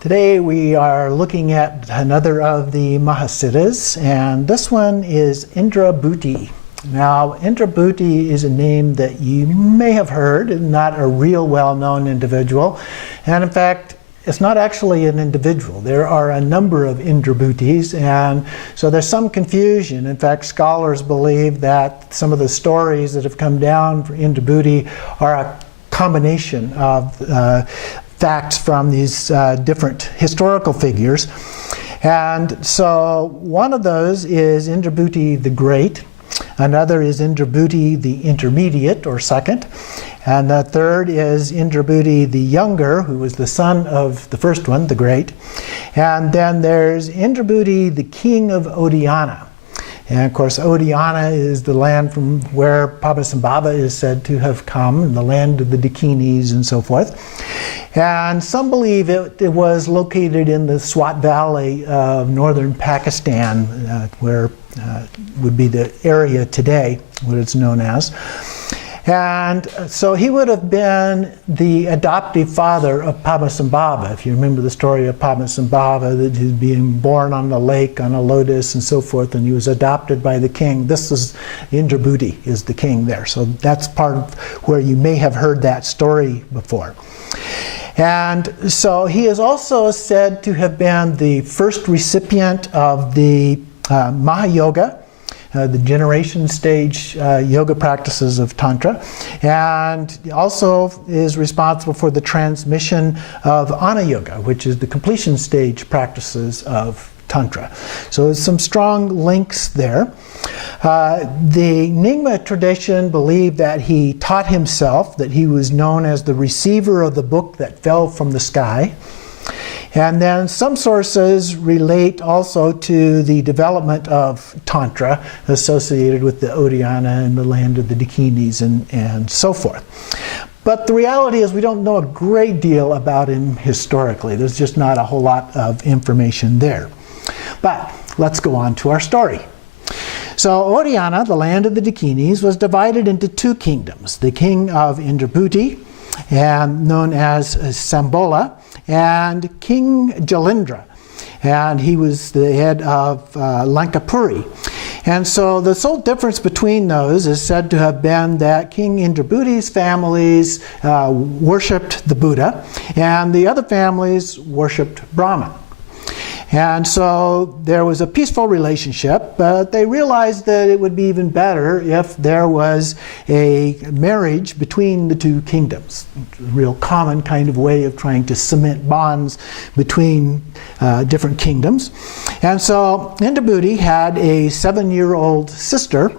Today we are looking at another of the Mahasiddhas, and this one is Indrabhuti. Now, Indrabhuti is a name that you may have heard, not a real well-known individual, and in fact, it's not actually an individual. There are a number of Indrabhutis, and so there's some confusion. In fact, scholars believe that some of the stories that have come down for Indrabhuti are a combination of facts from these different historical figures. And so one of those is Indrabhuti the Great, another is Indrabhuti the Intermediate or Second, and the third is Indrabhuti the Younger, who was the son of the first one, the Great. And then there's Indrabhuti the King of Oddiyana. And of course, Oddiyana is the land from where Padmasambhava is said to have come, the land of the Dakinis and so forth. And some believe it was located in the Swat Valley of northern Pakistan, where would be the area today, what it's known as. And so he would have been the adoptive father of Padmasambhava. If you remember the story of Padmasambhava, that he's being born on the lake on a lotus and so forth, and he was adopted by the king. This is Indrabhuti is the king there. So that's part of where you may have heard that story before. And so he is also said to have been the first recipient of the Mahayoga, the generation stage yoga practices of Tantra, and also is responsible for the transmission of Anuyoga, which is the completion stage practices of Tantra. So there's some strong links there. The Nyingma tradition believed that he taught himself, that he was known as the receiver of the book that fell from the sky. And then some sources relate also to the development of Tantra associated with the Oddiyana and the land of the Dakinis and so forth. But the reality is we don't know a great deal about him historically. There's just not a whole lot of information there. But let's go on to our story. So Oddiyana, the land of the Dakinis, was divided into two kingdoms. The king of Indrabhuti, and known as Sambola, and King Jalindra, and he was the head of Lankapuri. And so the sole difference between those is said to have been that King Indrabhuti's families worshipped the Buddha, and the other families worshipped Brahman. And so there was a peaceful relationship, but they realized that it would be even better if there was a marriage between the two kingdoms. A real common kind of way of trying to cement bonds between different kingdoms. And so Indrabhuti had a 7-year-old sister,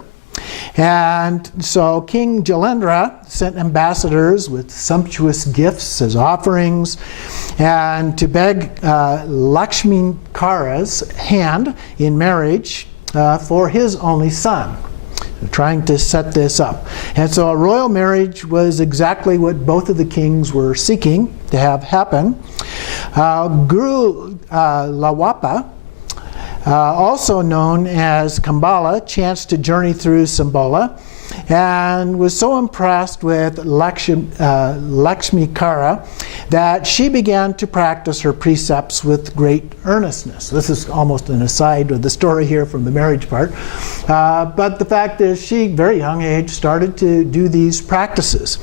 and so King Jalindra sent ambassadors with sumptuous gifts as offerings, and to beg Lakshmi Kara's hand in marriage for his only son, trying to set this up. And so a royal marriage was exactly what both of the kings were seeking to have happen. Guru Lawapa, also known as Kambala, chanced to journey through Sambola and was so impressed with Lakshmi Kara that she began to practice her precepts with great earnestness. This is almost an aside of the story here from the marriage part. But the fact is, she, very young age, started to do these practices.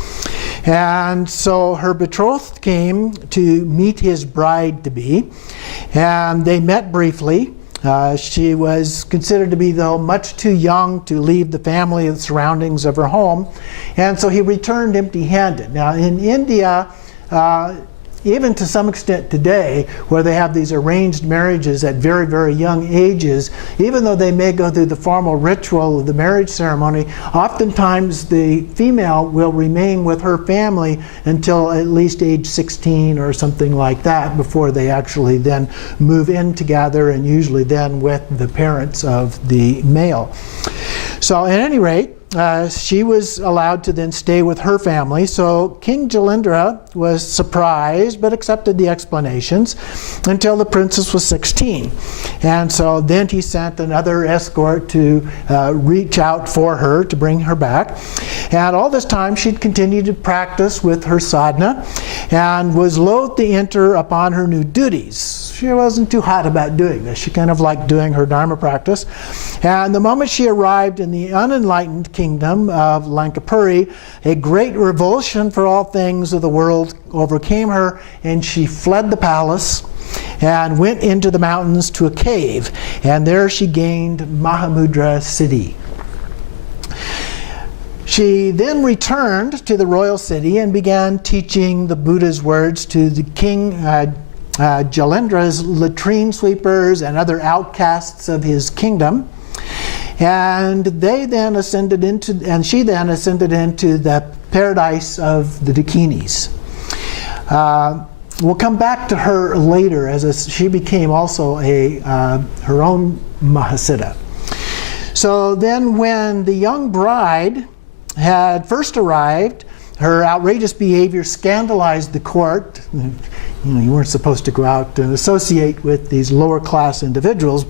And so her betrothed came to meet his bride-to-be, and they met briefly. She was considered to be, though, much too young to leave the family and surroundings of her home, and so he returned empty-handed. Now, in India, even to some extent today, where they have these arranged marriages at very, very young ages, even though they may go through the formal ritual of the marriage ceremony, oftentimes the female will remain with her family until at least age 16 or something like that before they actually then move in together, and usually then with the parents of the male. So at any rate, she was allowed to then stay with her family. So King Jalindra was surprised but accepted the explanations until the princess was 16. And so then he sent another escort to reach out for her to bring her back. And all this time she'd continued to practice with her sadhana and was loath to enter upon her new duties. She wasn't too hot about doing this. She kind of liked doing her Dharma practice. And the moment she arrived in the unenlightened kingdom of Lankapuri, a great revulsion for all things of the world overcame her, and she fled the palace and went into the mountains to a cave. And there she gained Mahamudra Siddhi. She then returned to the royal city and began teaching the Buddha's words to the king Jalendra's latrine sweepers and other outcasts of his kingdom. And she then ascended into the paradise of the Dakinis. We'll come back to her later as she became also her own Mahasiddha. So then when the young bride had first arrived, her outrageous behavior scandalized the court. You weren't supposed to go out and associate with these lower class individuals.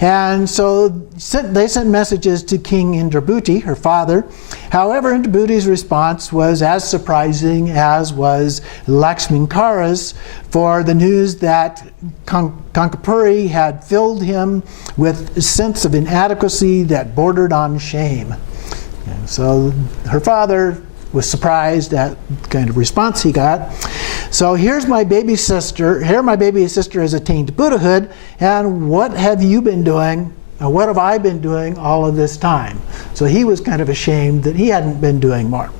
And so they sent messages to King Indrabhuti, her father. However, Indrabhuti's response was as surprising as was Lakshminkara's, for the news that Kankapuri had filled him with a sense of inadequacy that bordered on shame. And so her father was surprised at the kind of response he got. So here's my baby sister. Here my baby sister has attained Buddhahood, and what have you been doing? And what have I been doing all of this time? So he was kind of ashamed that he hadn't been doing more.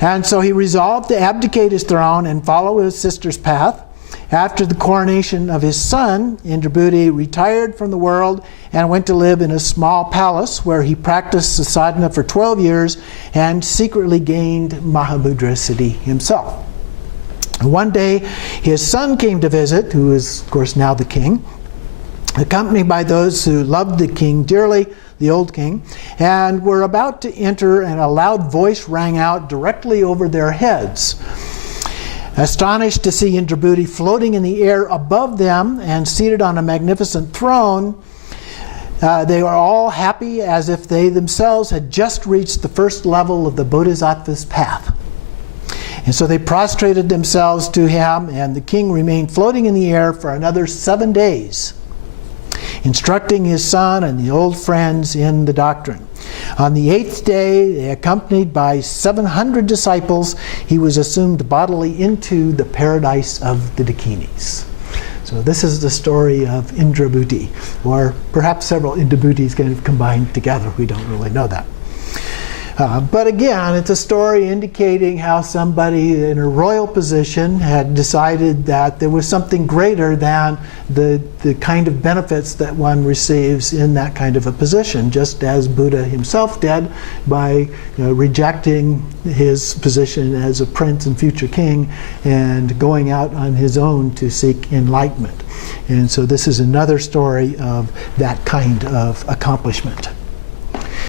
And so he resolved to abdicate his throne and follow his sister's path. After the coronation of his son, Indrabhuti retired from the world and went to live in a small palace where he practiced the sadhana for 12 years and secretly gained Mahamudra Siddhi himself. One day, his son came to visit, who is, of course, now the king, accompanied by those who loved the king dearly, the old king, and were about to enter, and a loud voice rang out directly over their heads. Astonished to see Indrabhuti floating in the air above them and seated on a magnificent throne, they were all happy as if they themselves had just reached the first level of the Bodhisattva's path. And so they prostrated themselves to him, and the king remained floating in the air for another 7 days, instructing his son and the old friends in the doctrine. On the 8th day, accompanied by 700 disciples, he was assumed bodily into the paradise of the Dakinis. So this is the story of Indrabhuti, or perhaps several Indrabhutis kind of combined together. We don't really know that. But again, it's a story indicating how somebody in a royal position had decided that there was something greater than the kind of benefits that one receives in that kind of a position, just as Buddha himself did by rejecting his position as a prince and future king and going out on his own to seek enlightenment. And so this is another story of that kind of accomplishment.